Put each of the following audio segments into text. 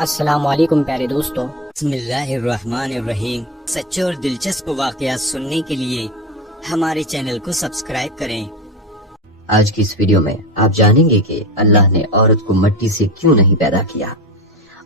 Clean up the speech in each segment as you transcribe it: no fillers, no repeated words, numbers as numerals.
السلام علیکم پیارے دوستو، بسم اللہ الرحمن الرحیم۔ سچے اور دلچسپ واقعات سننے کے لیے ہمارے چینل کو سبسکرائب کریں۔ آج کی اس ویڈیو میں آپ جانیں گے کہ اللہ نے عورت کو مٹی سے کیوں نہیں پیدا کیا،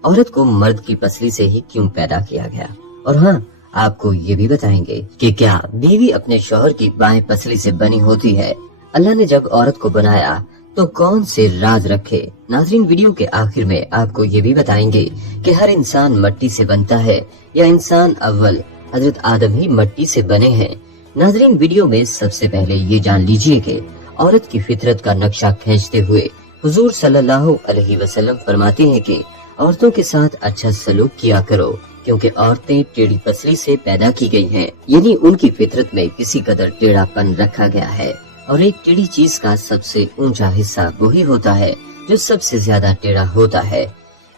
عورت کو مرد کی پسلی سے ہی کیوں پیدا کیا گیا، اور ہاں آپ کو یہ بھی بتائیں گے کہ کیا بیوی اپنے شوہر کی بائیں پسلی سے بنی ہوتی ہے۔ اللہ نے جب عورت کو بنایا تو کون سے راز رکھے۔ ناظرین، ویڈیو کے آخر میں آپ کو یہ بھی بتائیں گے کہ ہر انسان مٹی سے بنتا ہے یا انسان اول حضرت آدم ہی مٹی سے بنے ہیں۔ ناظرین، ویڈیو میں سب سے پہلے یہ جان لیجئے کہ عورت کی فطرت کا نقشہ کھینچتے ہوئے حضور صلی اللہ علیہ وسلم فرماتے ہیں کہ عورتوں کے ساتھ اچھا سلوک کیا کرو، کیونکہ عورتیں ٹیڑھی پسلی سے پیدا کی گئی ہیں، یعنی ان کی فطرت میں کسی قدر ٹیڑھا پن رکھا گیا ہے، اور ایک ٹیڑھی چیز کا سب سے اونچا حصہ وہی ہوتا ہے جو سب سے زیادہ ٹیڑھا ہوتا ہے۔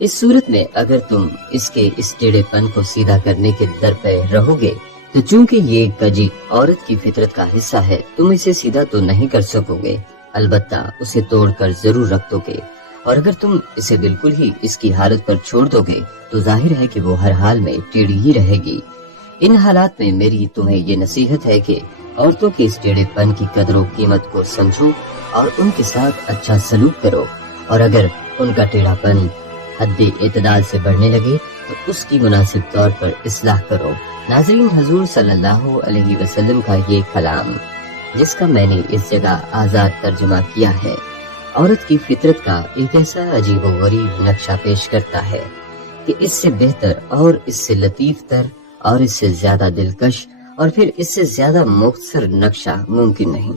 اس صورت میں اگر تم اس ٹیڑھے پن کو سیدھا کرنے کے در پہ رہو گے تو چونکہ یہ کجی عورت کی فطرت کا حصہ ہے، تم اسے سیدھا تو نہیں کر سکو گے، البتہ اسے توڑ کر ضرور رکھ دو گے، اور اگر تم اسے بالکل ہی اس کی حالت پر چھوڑ دو گے تو ظاہر ہے کہ وہ ہر حال میں ٹیڑھی ہی رہے گی۔ ان حالات میں میری تمہیں یہ نصیحت ہے کہ عورتوں کے اس ٹیڑھے پن کی قدر و قیمت کو سمجھو اور ان کے ساتھ اچھا سلوک کرو، اور اگر ان کا ٹیڑھا پن حد اعتدال سے بڑھنے لگے تو اس کی مناسب طور پر اصلاح کرو۔ ناظرین، حضور صلی اللہ علیہ وسلم کا یہ کلام جس کا میں نے اس جگہ آزاد ترجمہ کیا ہے، عورت کی فطرت کا ایک ایسا عجیب و غریب نقشہ پیش کرتا ہے کہ اس سے بہتر اور اس سے لطیف تر اور اس سے زیادہ دلکش اور پھر اس سے زیادہ مختصر نقشہ ممکن نہیں۔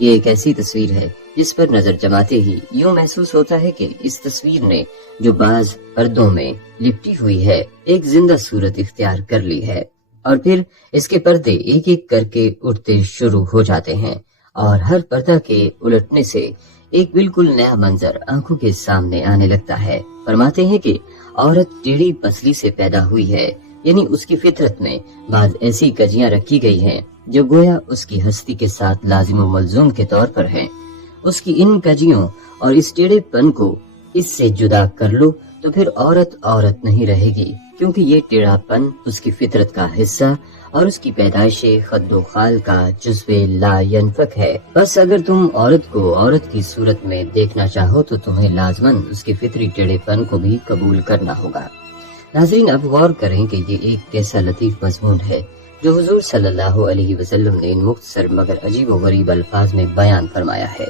یہ ایک ایسی تصویر ہے جس پر نظر جماتے ہی یوں محسوس ہوتا ہے کہ اس تصویر نے جو بعض پردوں میں لپٹی ہوئی ہے ایک زندہ صورت اختیار کر لی ہے، اور پھر اس کے پردے ایک ایک کر کے اٹھتے شروع ہو جاتے ہیں، اور ہر پردہ کے الٹنے سے ایک بالکل نیا منظر آنکھوں کے سامنے آنے لگتا ہے۔ فرماتے ہیں کہ عورت ٹیڑھی پسلی سے پیدا ہوئی ہے، یعنی اس کی فطرت میں بعض ایسی کجیاں رکھی گئی ہیں جو گویا اس کی ہستی کے ساتھ لازم و ملزوم کے طور پر ہیں۔ اس کی ان کجیوں اور اس ٹیڑھے پن کو اس سے جدا کر لو تو پھر عورت نہیں رہے گی، کیونکہ یہ ٹیڑھا پن اس کی فطرت کا حصہ اور اس کی پیدائش خد و خال کا جزو لا ینفک ہے۔ بس اگر تم عورت کو عورت کی صورت میں دیکھنا چاہو تو تمہیں لازماً اس کے فطری ٹیڑھے پن کو بھی قبول کرنا ہوگا۔ ناظرین، اب غور کریں کہ یہ ایک کیسا لطیف مضمون ہے جو حضور صلی اللہ علیہ وسلم نے ان مختصر مگر عجیب و غریب الفاظ میں بیان فرمایا ہے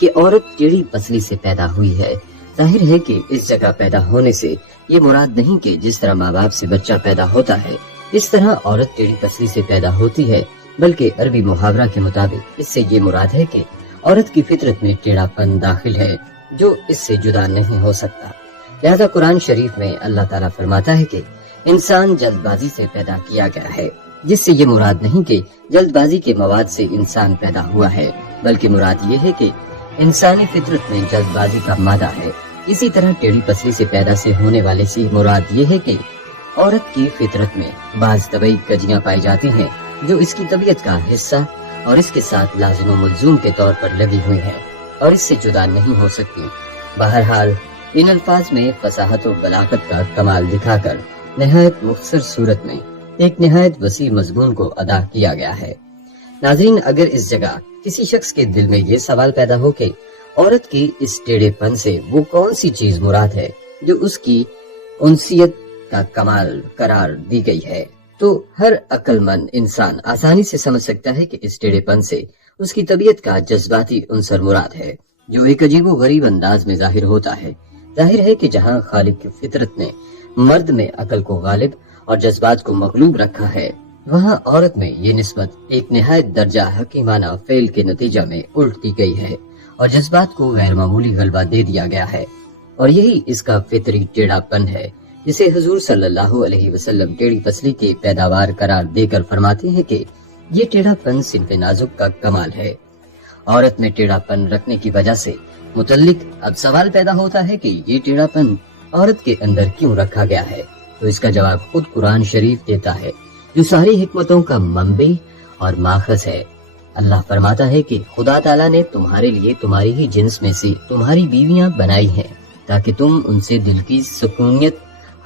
کہ عورت ٹیڑھی پسلی سے پیدا ہوئی ہے۔ ظاہر ہے کہ اس جگہ پیدا ہونے سے یہ مراد نہیں کہ جس طرح ماں باپ سے بچہ پیدا ہوتا ہے اس طرح عورت ٹیڑھی پسلی سے پیدا ہوتی ہے، بلکہ عربی محاورہ کے مطابق اس سے یہ مراد ہے کہ عورت کی فطرت میں ٹیڑھا پن داخل ہے جو اس سے جدا نہیں ہو سکتا۔ لہذا قرآن شریف میں اللہ تعالیٰ فرماتا ہے کہ انسان جلد بازی سے پیدا کیا گیا ہے، جس سے یہ مراد نہیں کہ جلد بازی کے مواد سے انسان پیدا ہوا ہے، بلکہ مراد یہ ہے کہ انسانی فطرت میں جلد بازی کا مادہ ہے۔ اسی طرح ٹیڑھی پسلی سے پیدا سے ہونے والے سے مراد یہ ہے کہ عورت کی فطرت میں بعض طبعی کجیاں پائی جاتی ہیں جو اس کی طبیعت کا حصہ اور اس کے ساتھ لازم و ملزوم کے طور پر لگی ہوئی ہیں اور اس سے جدا نہیں ہو سکتی۔ بہرحال ان الفاظ میں فصاحت و بلاغت کا کمال دکھا کر نہایت مختصر صورت میں ایک نہایت وسیع مضمون کو ادا کیا گیا ہے۔ ناظرین، اگر اس جگہ کسی شخص کے دل میں یہ سوال پیدا ہو کہ عورت کی اس ٹیڑھے پن سے وہ کون سی چیز مراد ہے جو اس کی انسیت کا کمال قرار دی گئی ہے، تو ہر عقل مند انسان آسانی سے سمجھ سکتا ہے کہ اس ٹیڑھے پن سے اس کی طبیعت کا جذباتی عنصر مراد ہے، جو ایک عجیب و غریب انداز میں ظاہر ہوتا ہے۔ ظاہر ہے کہ جہاں خالق کی فطرت نے مرد میں عقل کو غالب اور جذبات کو مغلوب رکھا ہے، وہاں عورت میں یہ نسبت ایک نہایت درجہ حکیمانہ فعل کے نتیجہ میں الٹ دی گئی ہے اور جذبات کو غیر معمولی غلبہ دے دیا گیا ہے، اور یہی اس کا فطری ٹیڑھا پن ہے جسے حضور صلی اللہ علیہ وسلم ٹیڑھی پسلی کے پیداوار قرار دے کر فرماتے ہیں کہ یہ ٹیڑھا پن صنف نازک کا کمال ہے۔ عورت میں ٹیڑھا پن رکھنے کی وجہ سے متعلق اب سوال پیدا ہوتا ہے کہ یہ ٹیڑھا پن عورت کے اندر کیوں رکھا گیا ہے، تو اس کا جواب خود قرآن شریف دیتا ہے جو ساری حکمتوں کا منبع اور ماخذ ہے۔ اللہ فرماتا ہے کہ خدا تعالیٰ نے تمہارے لیے تمہاری ہی جنس میں سے تمہاری بیویاں بنائی ہیں تاکہ تم ان سے دل کی سکونیت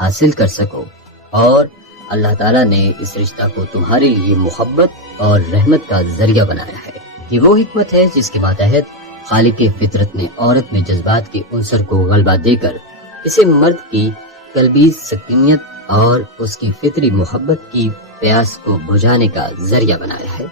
حاصل کر سکو، اور اللہ تعالیٰ نے اس رشتہ کو تمہارے لیے محبت اور رحمت کا ذریعہ بنایا ہے۔ یہ وہ حکمت ہے جس کے ماتحت خالق فطرت نے عورت میں جذبات کے عنصر کو غلبہ دے کر اسے مرد کی قلبی سکینت اور اس کی فطری محبت کی پیاس کو بجھانے کا ذریعہ بنایا ہے۔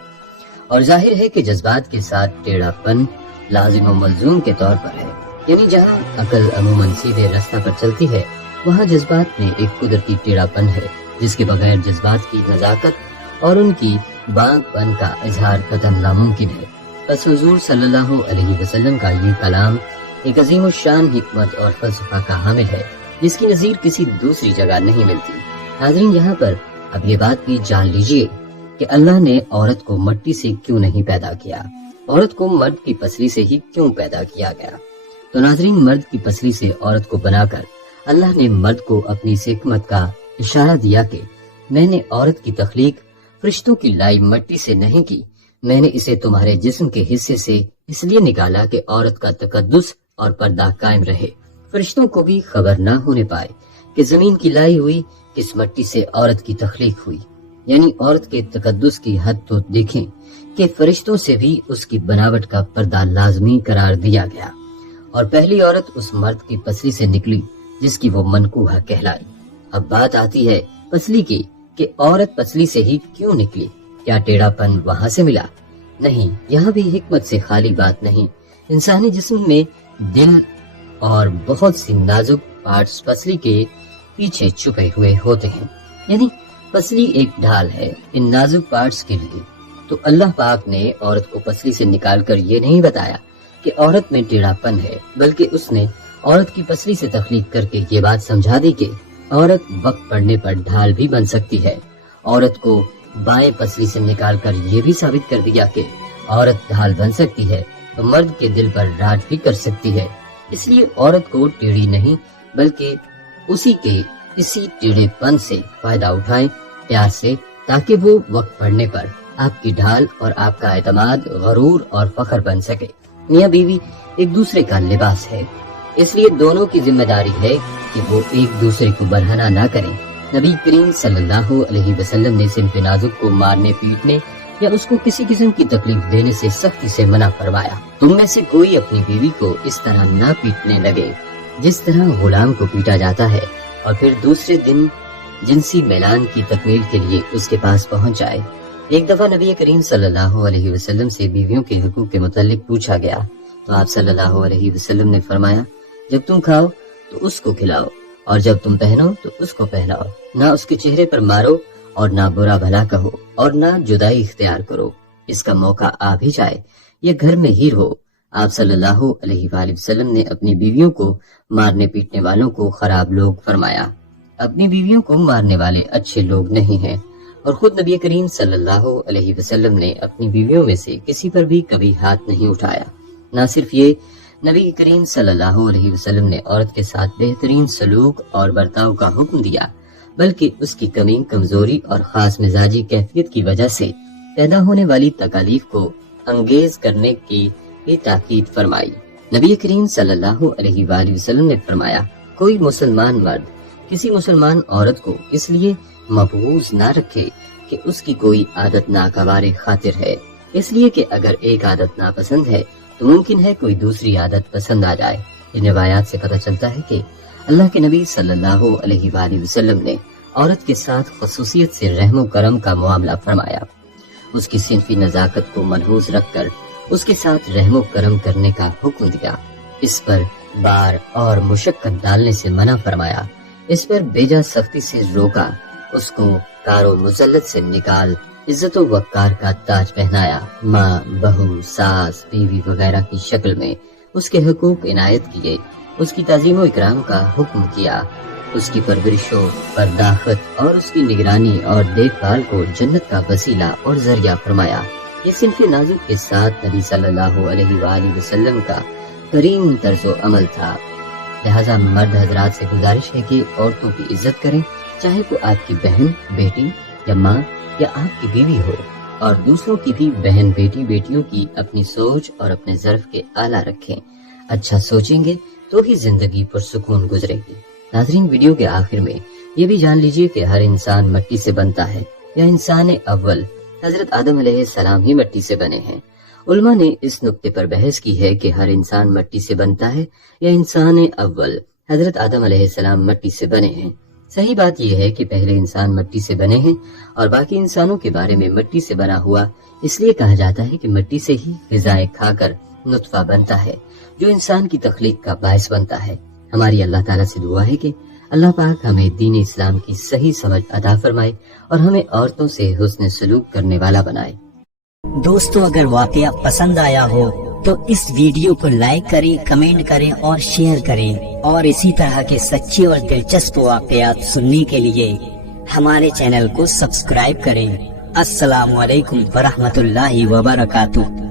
اور ظاہر ہے کہ جذبات کے ساتھ ٹیڑھا پن لازم و ملزوم کے طور پر ہے، یعنی جہاں عقل عموماً سیدھے رستہ پر چلتی ہے وہاں جذبات میں ایک قدرتی ٹیڑھا پن ہے جس کے بغیر جذبات کی نزاکت اور ان کی بانگ پن کا اظہار قطعاً ناممکن ہے۔ بس حضور صلی اللہ علیہ وسلم کا یہ کلام ایک عظیم الشان حکمت اور فلسفہ کا حامل ہے جس کی نظیر کسی دوسری جگہ نہیں ملتی۔ ناظرین، یہاں پر اب یہ بات بھی جان لیجئے کہ اللہ نے عورت کو مٹی سے کیوں نہیں پیدا کیا، عورت کو مرد کی پسلی سے ہی کیوں پیدا کیا گیا۔ تو ناظرین، مرد کی پسلی سے عورت کو بنا کر اللہ نے مرد کو اپنی اس حکمت کا اشارہ دیا کہ میں نے عورت کی تخلیق فرشتوں کی لائی مٹی سے نہیں کی، میں نے اسے تمہارے جسم کے حصے سے اس لیے نکالا کہ عورت کا تقدس اور پردہ قائم رہے، فرشتوں کو بھی خبر نہ ہونے پائے کہ زمین کی لائی ہوئی کس مٹی سے عورت کی تخلیق ہوئی۔ یعنی عورت کے تقدس کی حد تو دیکھیں کہ فرشتوں سے بھی اس کی بناوٹ کا پردہ لازمی قرار دیا گیا، اور پہلی عورت اس مرد کی پسلی سے نکلی جس کی وہ منکوحہ کہلائی۔ اب بات آتی ہے پسلی کی کہ عورت پسلی سے ہی کیوں نکلی، کیا ٹیڑھا پن وہاں سے ملا؟ نہیں، یہاں بھی حکمت سے خالی بات نہیں۔ انسانی جسم میں دل اور بہت سی نازک پارٹس پسلی کے پیچھے چھپے ہوئے ہوتے ہیں، یعنی پسلی ایک ڈھال ہے ان نازک پارٹس کے لیے۔ تو اللہ پاک نے عورت کو پسلی سے نکال کر یہ نہیں بتایا کہ عورت میں ٹیڑھا پن ہے، بلکہ اس نے عورت کی پسلی سے تخلیق کر کے یہ بات سمجھا دی کہ عورت وقت پڑنے پر ڈھال بھی بن سکتی ہے۔ عورت کو بائیں پسلی سے نکال کر یہ بھی ثابت کر دیا کہ عورت ڈھال بن سکتی ہے تو مرد کے دل پر راج بھی کر سکتی ہے۔ اس لیے عورت کو ٹیڑھی نہیں بلکہ اسی ٹیڑھے پن سے فائدہ اٹھائیں پیار سے، تاکہ وہ وقت پڑنے پر آپ کی ڈھال اور آپ کا اعتماد، غرور اور فخر بن سکے۔ میاں بیوی ایک دوسرے کا لباس ہے، اس لیے دونوں کی ذمہ داری ہے کہ وہ ایک دوسرے کو برہنہ نہ کریں۔ نبی کریم صلی اللہ علیہ وسلم نے صنف نازک کو مارنے پیٹنے یا اس کو کسی قسم کی تکلیف دینے سے سختی سے منع فرمایا۔ تم میں سے کوئی اپنی بیوی کو اس طرح نہ پیٹنے لگے جس طرح غلام کو پیٹا جاتا ہے، اور پھر دوسرے دن جنسی میلان کی تکمیل کے لیے اس کے پاس پہنچ جائے۔ ایک دفعہ نبی کریم صلی اللہ علیہ وسلم سے بیویوں کے حقوق کے متعلق پوچھا گیا تو آپ صلی اللہ علیہ وسلم نے فرمایا، جب تم کھاؤ تو اس کو کھلاؤ، اور جب تم پہنو تو اس کو پہناؤ، نہ اس کے چہرے پر مارو اور نہ برا بھلا کہو اور نہ جدائی اختیار کرو، اس کا موقع آ بھی جائے یہ گھر میں ہی رہو۔ آپ صلی اللہ علیہ وآلہ وسلم نے اپنی بیویوں کو مارنے پیٹنے والوں کو خراب لوگ فرمایا، اپنی بیویوں کو مارنے والے اچھے لوگ نہیں ہیں۔ اور خود نبی کریم صلی اللہ علیہ وسلم نے اپنی بیویوں میں سے کسی پر بھی کبھی ہاتھ نہیں اٹھایا۔ نہ صرف یہ، نبی کریم صلی اللہ علیہ وسلم نے عورت کے ساتھ بہترین سلوک اور برتاؤ کا حکم دیا، بلکہ اس کی کمی، کمزوری اور خاص مزاجی کیفیت کی وجہ سے پیدا ہونے والی تکالیف کو انگیز کرنے کی بھی تاکید فرمائی۔ نبی کریم صلی اللہ علیہ وآلہ وسلم نے فرمایا، کوئی مسلمان مرد کسی مسلمان عورت کو اس لیے مبغوض نہ رکھے کہ اس کی کوئی عادت ناگوار خاطر ہے، اس لیے کہ اگر ایک عادت ناپسند ہے تو ممکن ہے کوئی دوسری عادت پسند آ جائے۔ ان روایات سے پتہ چلتا ہے کہ اللہ کے نبی صلی اللہ علیہ وآلہ وسلم نے عورت کے ساتھ خصوصیت سے رحم و کرم کا معاملہ فرمایا، اس کی صنفی نزاکت کو ملحوظ رکھ کر اس کے ساتھ رحم و کرم کرنے کا حکم دیا، اس پر بار اور مشقت ڈالنے سے منع فرمایا، اس پر بیجا سختی سے روکا، اس کو کار و مذلت سے نکال عزت و وقار کا تاج پہنایا، ماں، بہو، ساس، بیوی وغیرہ کی شکل میں اس کے حقوق عنایت کیے، اس کی تعظیم و اکرام کا حکم کیا، اس کی پرورش و پرداخت اور اس کی نگرانی اور دیکھ بھال کو جنت کا وسیلہ اور ذریعہ فرمایا۔ یہ صنف نازک کے ساتھ نبی صلی اللہ علیہ وآلہ وسلم کا کریم طرز و عمل تھا۔ لہذا مرد حضرات سے گزارش ہے کہ عورتوں کی عزت کریں، چاہے وہ آپ کی بہن، بیٹی یا ماں یا آپ کی بیوی ہو، اور دوسروں کی بھی بہن، بیٹی، بیٹیوں کی اپنی سوچ اور اپنے ظرف کے اعلیٰ رکھیں۔ اچھا سوچیں گے تو ہی زندگی پرسکون گزرے گی۔ ناظرین، ویڈیو کے آخر میں یہ بھی جان لیجئے کہ ہر انسان مٹی سے بنتا ہے یا انسان اول حضرت آدم علیہ السلام ہی مٹی سے بنے ہیں۔ علماء نے اس نقطے پر بحث کی ہے کہ ہر انسان مٹی سے بنتا ہے یا انسان اول حضرت آدم علیہ السلام مٹی سے بنے ہیں۔ صحیح بات یہ ہے کہ پہلے انسان مٹی سے بنے ہیں اور باقی انسانوں کے بارے میں مٹی سے بنا ہوا اس لیے کہا جاتا ہے کہ مٹی سے ہی غذائیں کھا کر نطفہ بنتا ہے جو انسان کی تخلیق کا باعث بنتا ہے۔ ہماری اللہ تعالیٰ سے دعا ہے کہ اللہ پاک ہمیں دین اسلام کی صحیح سمجھ عطا فرمائے اور ہمیں عورتوں سے حسن سلوک کرنے والا بنائے۔ دوستو اگر واقعہ پسند آیا ہو تو اس ویڈیو کو لائک کریں، کمنٹ کریں اور شیئر کریں، اور اسی طرح کے سچے اور دلچسپ واقعات سننے کے لیے ہمارے چینل کو سبسکرائب کریں۔ السلام علیکم ورحمۃ اللہ وبرکاتہ۔